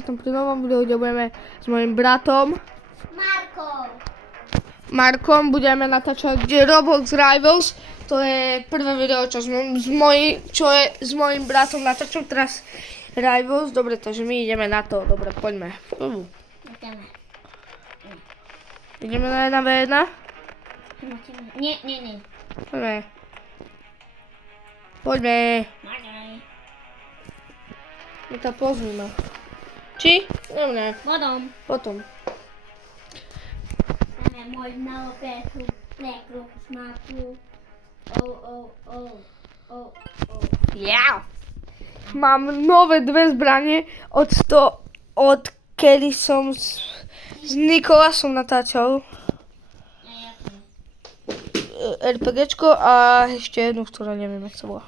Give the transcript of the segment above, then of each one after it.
witam pri novom videu, kde budeme s mojim bratom Markom budeme natáčať Roblox Rivals. To je prvé video, čo s mojim bratom natáčam teraz Rivals. Dobre, takže my ideme na to. Dobre, poďme. Ideme na 1v1? Nie. Poďme. My to pozvíme. Či? Dobre. Potom. Máme môj malopétu, plékru, smáku. Ja. Mám nové dve zbranie od kedy som s Nikolasom natáčal. RPGčko a ešte jednu, ktorá neviem, jak sa volá.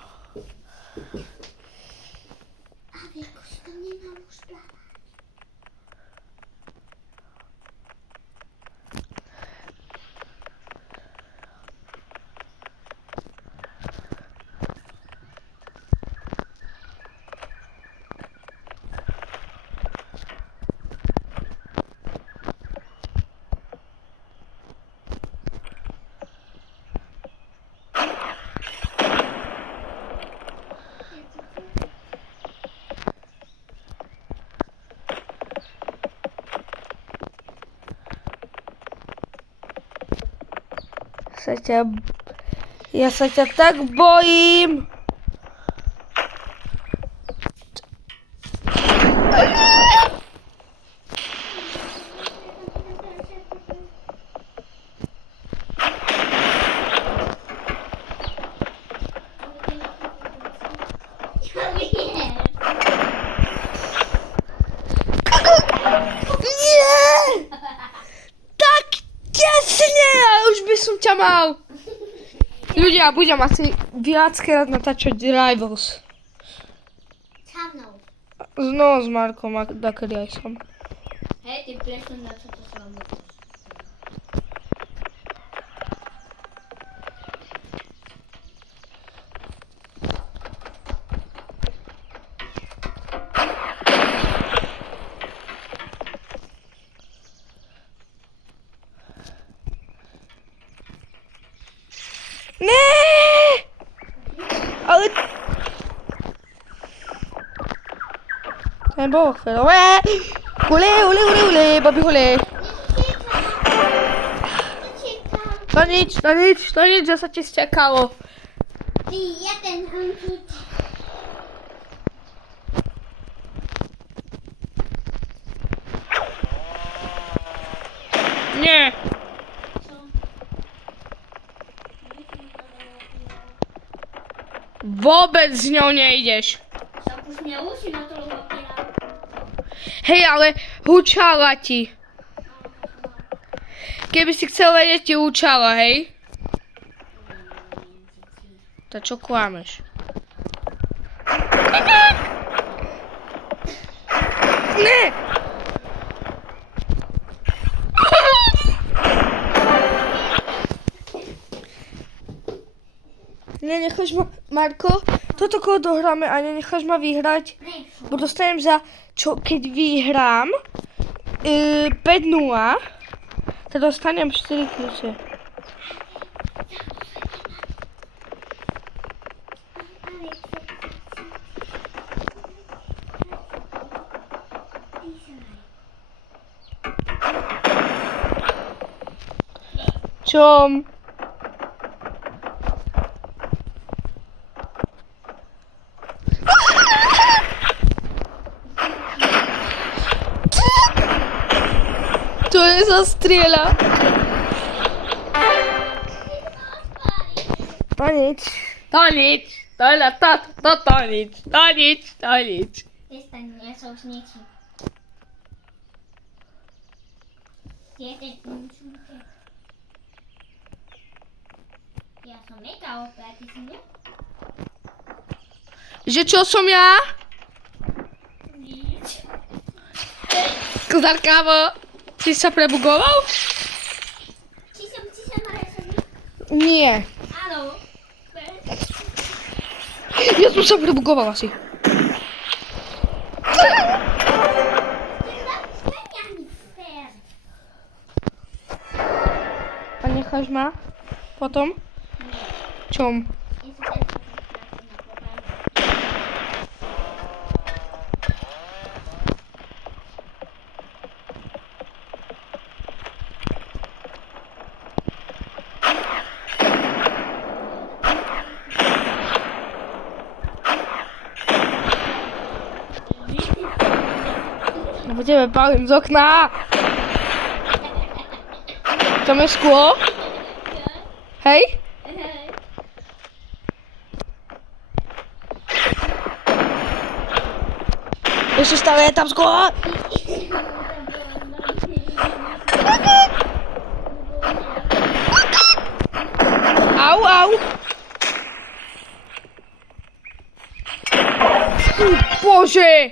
Ja sa ťa tak bojím. Som ťa mal. Ľudia, budem asi viackrát natáčať Rivals. Sa mnou. Znovu s Markom, a dakedy aj som. Hej, ty presun na čo to s vami. Ale... Nebo chvíľu. Ule, babi hule. To nič, že sa ti stekalo. Ty jeden hančík. Nie. Vôbec s ňou nejdeš. Tak už nemusí na to opierať. Hej, ale hučala ti. Keby si chcel vedieť, ti hučala, hej? To čo klameš? Ne! Nenecháš ma, Marko, toto kolo dohráme a nenecháš ma vyhrať, bo dostanem za, keď vyhrám 5-0, tak dostanem 4 kľúče. Čom? To je za strieľa. To nič. To nič. Przestań, ja są śmieci. Ja som mega OP, a ty si nie? Že čo som ja? Nic. Kozarkávo, ty sa prebugoval? Ci sa naresowi? Nie. Áno. Ja som sa prebugoval asi. hażma? Potom? Čom? Jestem też na chłopami. No będziemy pałem z okna! To my szkło? Hej? Jeszcze stale tam szkło! Au, au! Boże!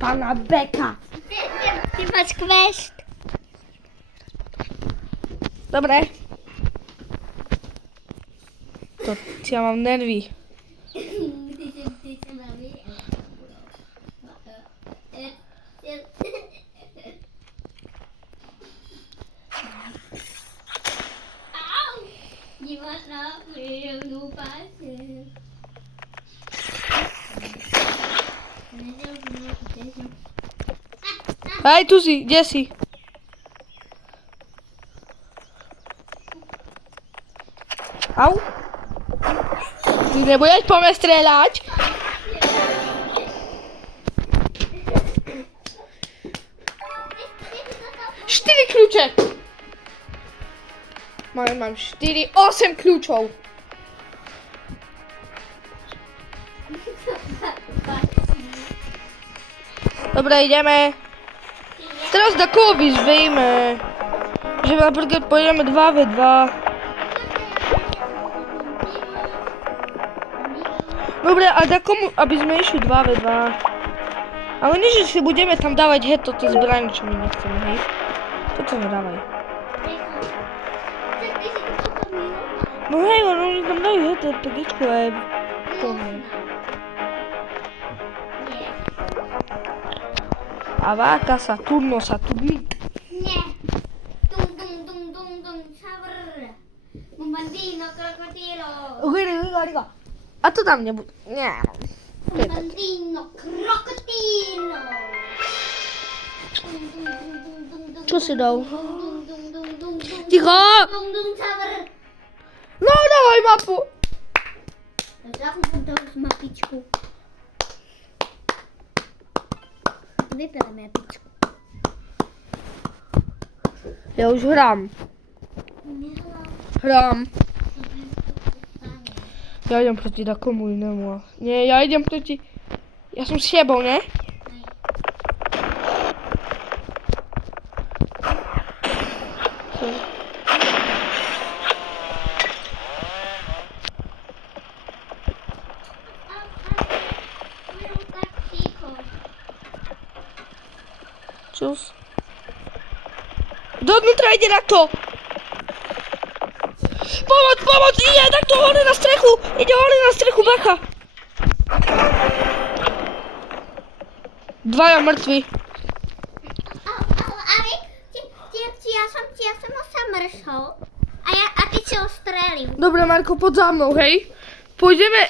Pana Beka! Ty masz quest. Dobre. To ja mam nerwi. Nie można wyjąć. Hej, tu si, gdzie si? Au? Ty nie budeš po mne strelať? Čtyři kľúče. Mám 4, 8 kľúčov. Dobre, ideme. Teraz da koho vyzvejme. Že napríklad pôjdeme 2v2. Dobre, a da komu, aby sme išli 2v2. Ale nie, že si budeme tam dávať heto, tie zbranie, čo my nechceme, hej. Toto nedávaj. No hej, oni tam dajú heto, RPGčko aj to, hej. Avaka, Saturno, Saturnit. Nie. Dum dum dum dum dum sabr. Bombardino crocodilo. Riga. A to tam nie bude. Nie. Bombardino crocodilo. Čo si dal? Dum dum dum dum dum. Ticho! Dum dum sabr. No, dawaj mapu. Zachu podał z mapiczku. Wypera mapiczku. Ja już gram. Gram. Ja idę proti takomu innemu. Nie, ja idę proti... Ja som s tebou, nie? Čus. Dovnútra ide na to! Pomoc, pomoc! Ide takto hore na strechu! Ide hore na strechu, bacha! Dvaja mŕtvi. Ale ja som osamršol. A ty si ostrelil. Dobre, Marko, poď za mnou, hej? Pôjdeme...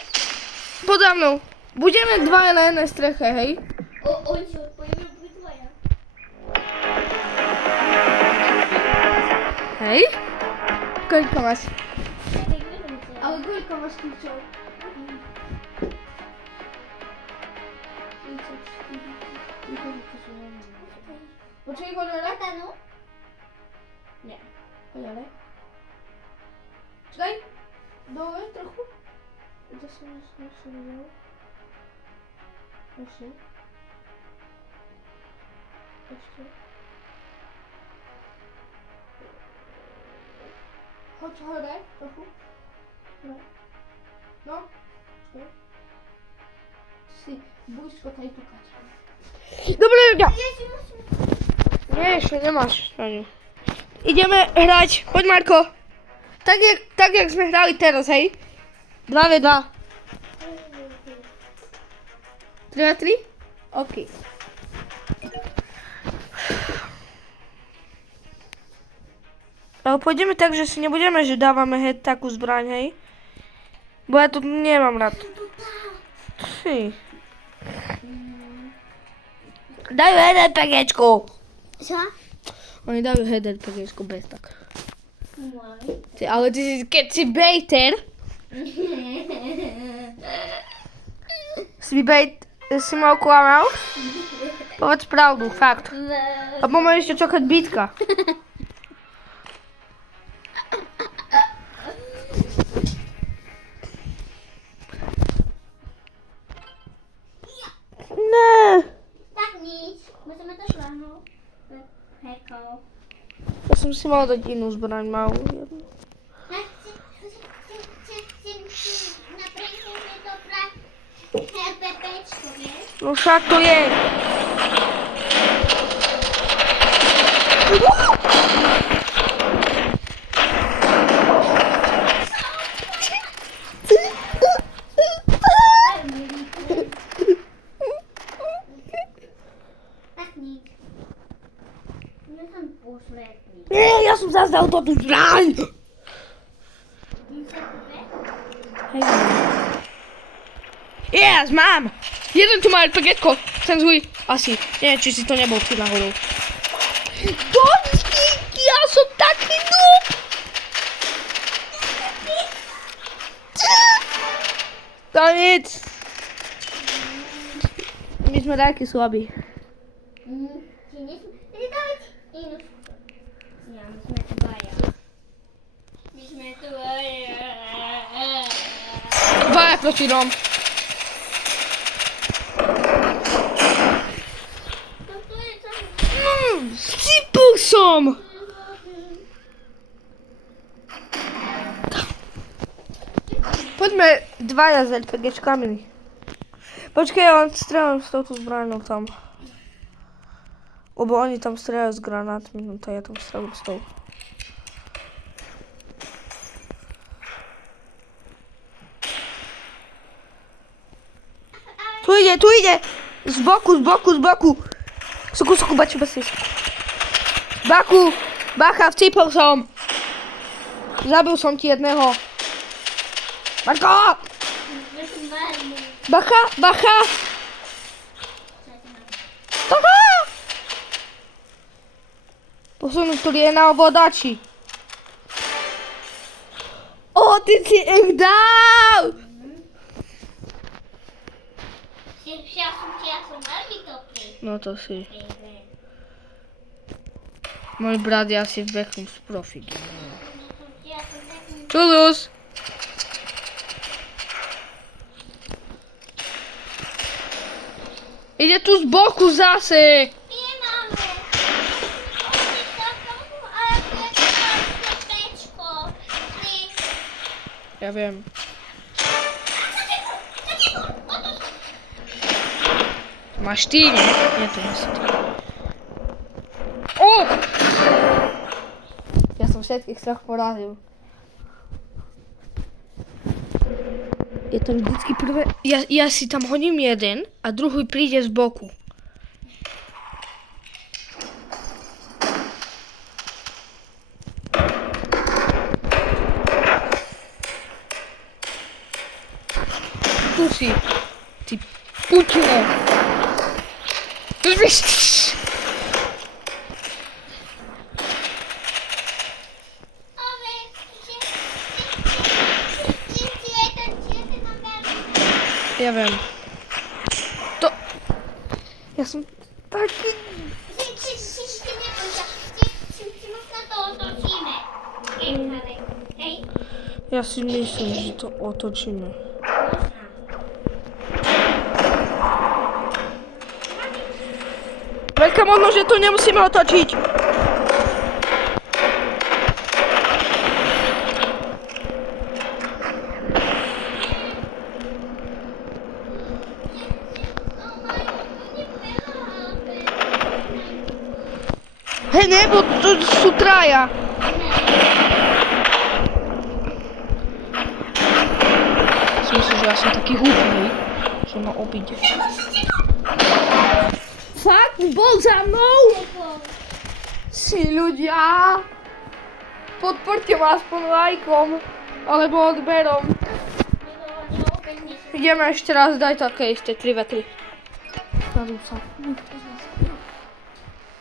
Poď za mnou. Budeme dvaja na jednej streche, hej? Ojciec, pojďme být dvoje. Hej? Koľko máš? Ale koľko máš kľúčov? Počkej, poď ďalej. Tanu? Nie. Poď ďalej. Čekaj. Dole trochu. Kde som ešte videl? Ešte. Ešte. Chodź hore trochu. No. Czekaj. Si blízko tady tukať. Dobre, ľudia. Nie, ešte nemáš. Ani. Ideme hrať. Poď, Marko. Tak jak sme hrali teraz, hej? 2v2. 3v3? OK. Ale pôjdeme tak, že si nebudeme, že dávame hneď takú zbraň, hej? Bo ja to nemám rád. Si. Dajú hneď RPGčku. Čo? Oni dajú hneď RPGčku bez tak. Môj. Ale ty si, keď si bejter, si ma oklamal? Povedz pravdu, fakt. A máme ešte čakať bitka. Ne. Tak nič. Môžeme to šľahnuť. Hekol. Ja som si mal dať inú zbraň, malú jednu. Napríklad to pre RPPčko, vieš? No však to je. Tak nič. Ja som posledný. Nie, ja som zazdal to tú zbraň. Hej. Yes, mám! Jeden tu má RPGčko. Cenzuj. Asi. Neviem, či si to nebol ty náhodou. Dočky, ja som taký noob. To nic. My sme takí slabí. Ja, my sme tu baja. My sme tu baja. Dvaja proti Rom. Sypul som! Poďme dvaja s RPGčkami. Počkaj, ja len strieľam s touto zbraňou tam. Lebo oni tam strieľajú s granátmi, no to ja tam strieľam s tou. Tu ide! Z boku! Suku, baču, basi. Baku! Bacha, vcípol som! Zabil som ti jedného. Marko! Bacha! Bacha! Posunú, ktorý je na obodači. O, ty si ich dal! Ja som veľmi dobrý. No to si. Môj brat je asi v Beckham z profík. Čudus! Ide tu z boku zase! Nemáme. Ja viem. Máš ty, nie? Nie, to nie si ty. O! Ja som všetkých troch porazil. Je to vždycky prvé... Ja si tam hodím jeden a druhý príde z boku. Tu si. Ty putne. Tu si. Ja viem. To... Ja som taký... Ja si myslím, že to otočíme. Veľká možnosť, že to nemusíme otočiť. Hej, nebo to sú traja. Si myslím, že ja som taký húpný, že ma obíde. Fakt? Bol za mnou? Si ľudia. podporte ma aspoň lajkom, alebo odberom. Ideme ešte raz, daj také ešte 3 vety. Skladú sa.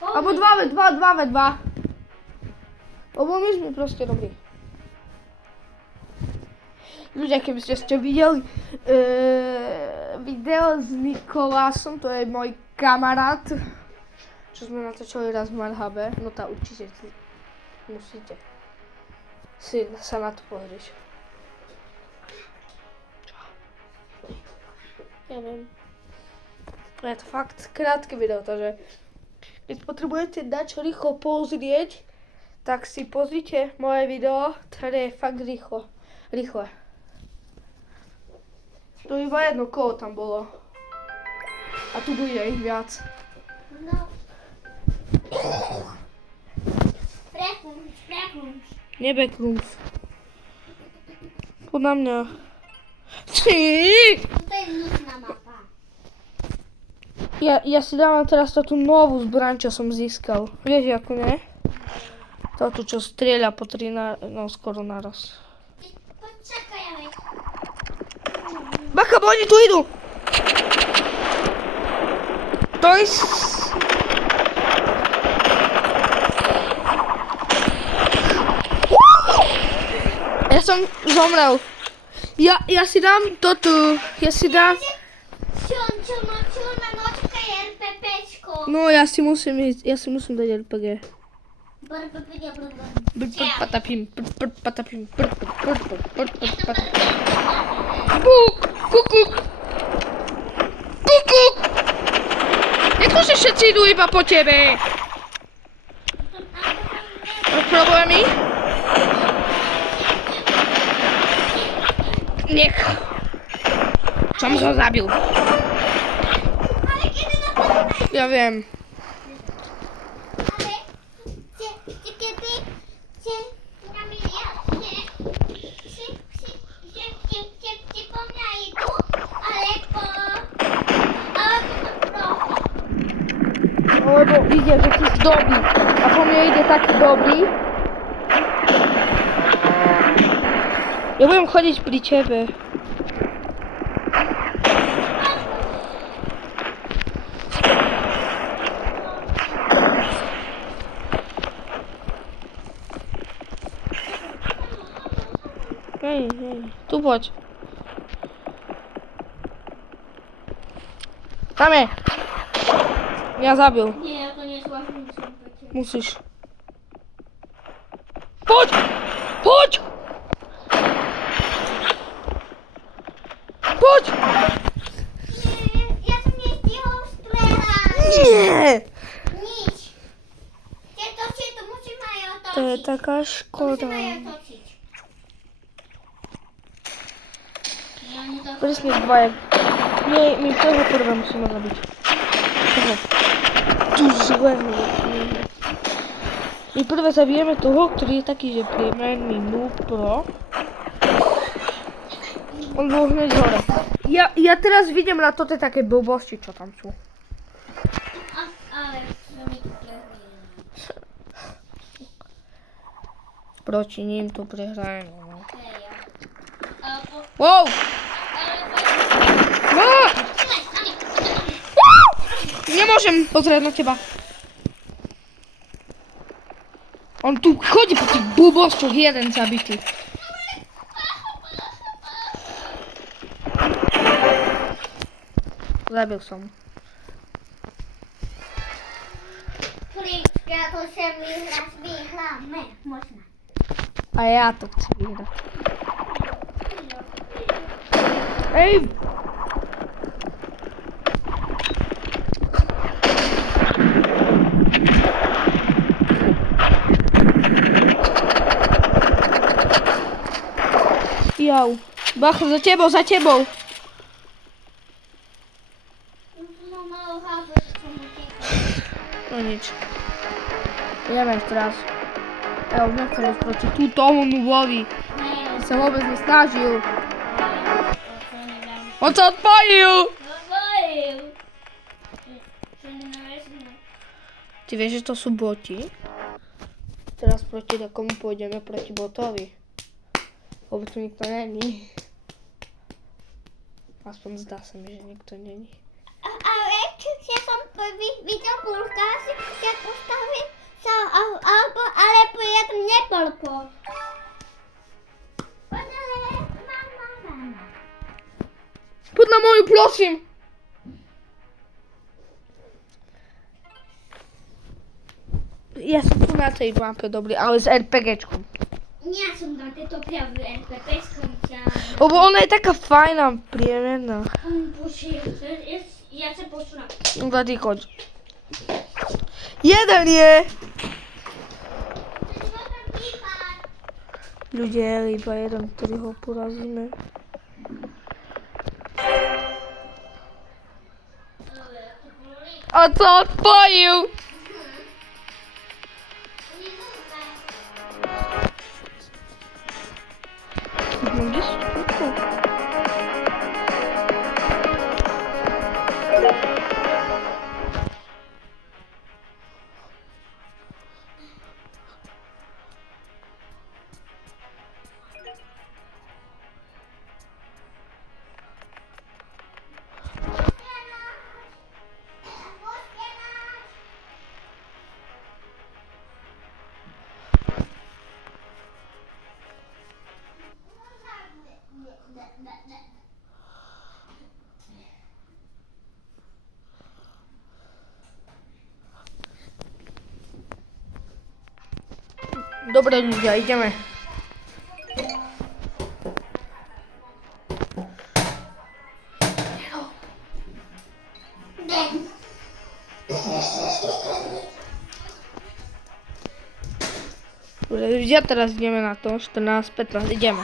Alebo 2 ve 2. Lebo my sme proste dobrí. Ľudia, keby ste videli video s Nikolásom, to je môj kamarát, čo sme natočili raz v Marhabe, no tá určite musíte si sa na to pozrieť. Ja viem. Je to fakt krátke video, takže keď potrebujete dať rýchlo pozrieť, tak si pozrite moje video, ktoré je fakt rýchle. To iba jedno kolo tam bolo. A tu bude ich viac. No. Preklumš. Nebeklums. Podľa mňa. To je nutná mapa. Ja si dávam teraz tú novú zbraň, čo som získal. Vieš, ako ne? Toto, čo strieľa po 3 skoro naraz. Počakaj, ale... Bacha, bo oni tu idú! To je... Ja som zomrel. Ja si dám toto. Ja si dám... Čuna, nočka je RPPčko. No, ja si musím dať RPG. Patapim. Kukuk. Jak že všetci idú iba po tebe? Máš problémy? Nech. Som ho zabil. Ja viem. Lebo ide, že ty si dobrý. A po mne ide taký dobrý. Ja budem chodiť pri tebe. Hej, tu poď. Tam je. Ja zabil. Nie, ja to nesúhlasím. Musíš. Poď! Poď! Poď! Nie, ja som nestihol strelať. Nie! Nič. To musím aj otočiť. To je taká škoda. Musím aj otočiť. Ja mi to... Presne dvaja. My toho prvé musíme zabiť. Toho. Tu zlého. My prvé zabijeme toho, ktorý je taký, že priemerný noob pro. On bol hneď hore. Ja teraz vidím na toto také blbosti, čo tam sú. Ale som mi to prehríla. Proti ním tu prehrajeme. No. Hej, ja. Wow! Ah! Nemôžem pozrieť na teba. On tu chodí po tých blbostoch, jeden zabitý. Zabil som. Ja to chcem vyhrať, vyhráme, možno. A ja to chcem vyhrať. Ej! Jau. Bacha, za tebou, za tebou. No malo hádzať, čo mu teka. No nič. Ideme ešte raz. Ja už nechcem ísť proti tomu nubovi. Hej, Sa vôbec nesnažil. On sa odpojil! Ty vieš, že to sú boti? Teraz proti takomu pôjdeme, proti botovi. Lebo tu nikto není. Aspoň zdá sa mi, že nikto není. Ale ja som videl Bulka, si ja postavil sa, alebo ja tam nebol po. Mama. Poď na moju, prosím! Ja som tu na tej mape dobrý, ale s RPGčkom. Ja som na tejto pravdu NPP skončila. Lebo ona je taká fajná, priemerná. Bože, ja sa posunám. No ty choď. Jeden je! Ľudia, je iba jeden, ktorý ho porazíme. A to odpojil! No gdzie sztuku? Dobre ľudia, ideme. Dobre ľudia, teraz ideme na to. 14, 15, ideme.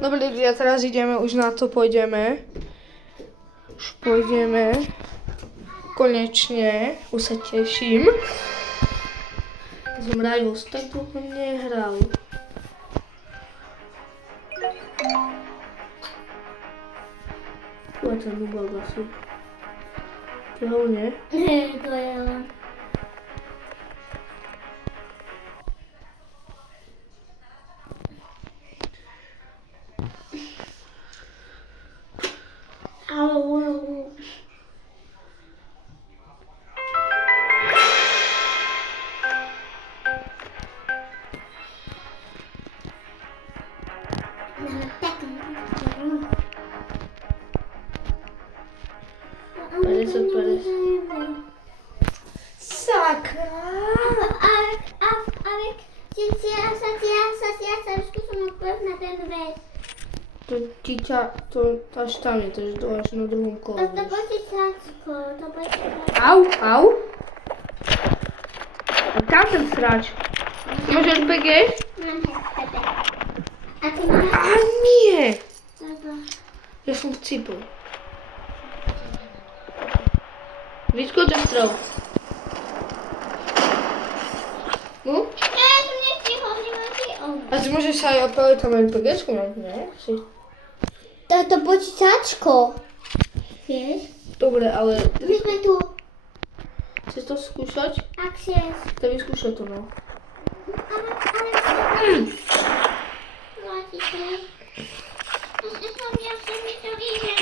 Dobre ľudia, teraz ideme, už na to pôjdeme. Už pôjdeme. Konečne, už sa teším. Som Rivals tak dlho nehral. Tu je ten bubak asi. To je nie? Nie, to je len. Au. Sakra! Ale ja sa skúsim odpovedať na ten vec. To dieťa, to až tam je, takže to až na druhom kole. To bude sáčko, to bude sáčko. Au, au. A tam ten sráč. Máš RPG? Mám HPP. A ty máš? A nie! Toto. Ja som vcipol. Vyskoč a strel. No? Ja som nestihol, A ty môžeš sa aj opraviť tam RPGčku, ne? To bude sáčko. Vieš? Dobre, ale My sme tu. chceš to skúšať? Ak chceš. Tak vyskúšaj to, no. Ale... Zlatíte. Ja som mi to vyjde.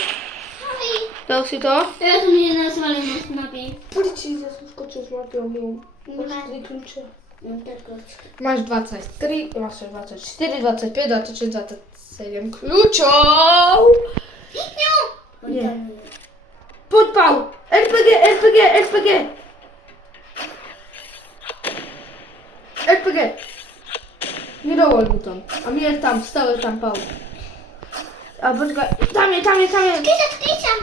Sorry. Dal si to? Ja som mi nazvali na snapy. Poďte, ja som skočil s mapy omylom. Máš 3 kľúče. Máš 23, máš 24, 25, 26, 27 kľúčov! Nie. Poď, Pau! RPG, RPG, RPG! RPG! Nedovol mu tam. A my je tam, stále tam, Pau. A počkaj, tam je! Skýča!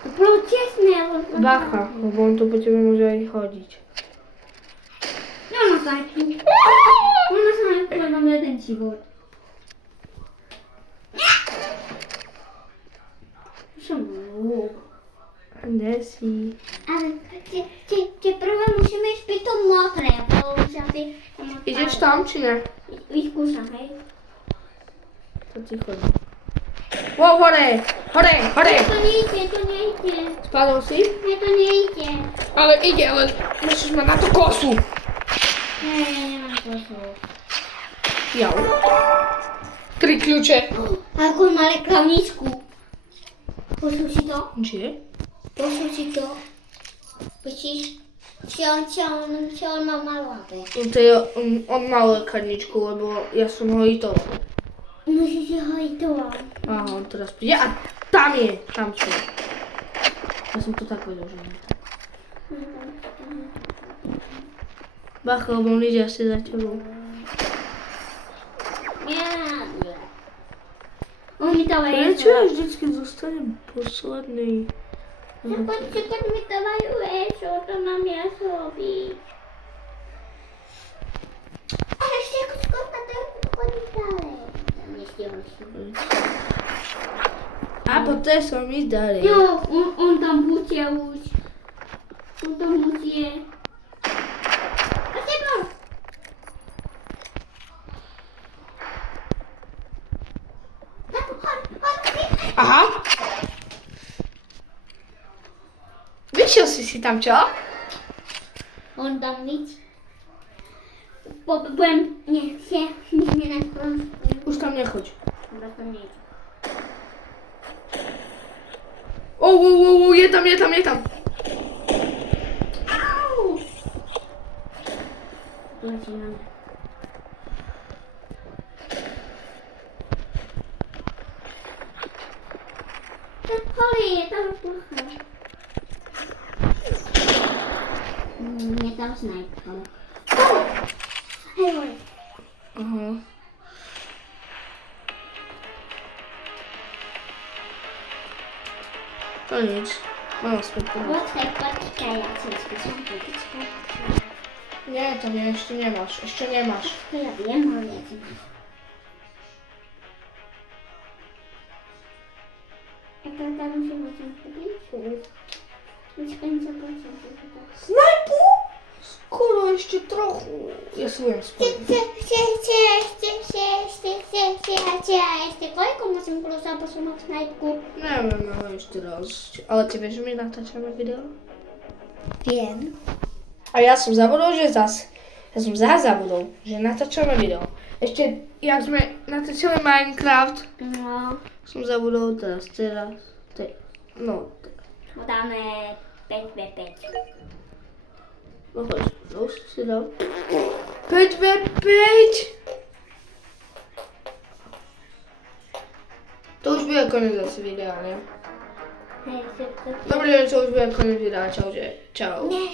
To bolo tesné, ale... Bacha, lebo on to po tebe môže aj chodiť. Ona sa aj nám jeden život. Kde si? Ale tie prvé musíme ísť pri tom modré, bo už asi... Ideš tam, či ne? Vyskúšam, hej? To ti chodí. Wow, hore! Nie, to nie idzie, to nie idzie. Spadł si? Nie, to nie idzie. Ale idzie, ale musisz ma na to kosu. Nie mam głosu. Jau. 3 klucze. Alkohol ma reklamniczku. Posłuchaj to. Gdzie? Posłuchaj to. Widzisz? Ciął ma małapę. On mały karniczku, bo ja sam hojitował. Musi się hojtować. Aha, on teraz przyjdzie. A tam jest! Tam są. Ja sam to tak powiedział, że nie. Bacho, bo on idzie się za ciebie. Nie. On mi dała Ale jeszcze. czemu dziecko zostanie posłanny i... Przykład mi dała jeszcze, to mam ja zrobić. Ale się skąd na to dalej. Tam jest Josi. A potem są mi dalej. No, on tam uciekł. On tam uciekł. Dlaczego? Aha! Wysiął si tam, co? On tam nic. Bo byłem, nie, nie na końcu. Już tam nie chodź. Dobra, to nie idzie. O, je tam. Au! Lecimy. Chory, tam pucha. Nie tam snajpka. Hej, Chory. Aha. To nic. Mam spokój. Poczekaj, ja coś wyciągnę. Nie, to nie, jeszcze nie masz. To ja wiem, ale ja cię mam. A to tam się wyciągnąć? Już końca procent. Snajpu? Skoro jeszcze trochę. Ja słucham swoje. Koliko musím klusa posunout snajpku? Nie wiem, ale jeszcze raz. Ale ty wiesz, że my natáčame video? Wiem. A ja som zabudol, že zas. Ja som zabudol, že natáčame video. Ešte, jak sme natáčali Minecraft, No, som zabudol teraz. No, dáme 5v5. no chodź, no už si dal. 5v5! To už bude koniec asi videa, ne? Hej, Dobre, to už bude koniec videa, čauže. Čau. Nie,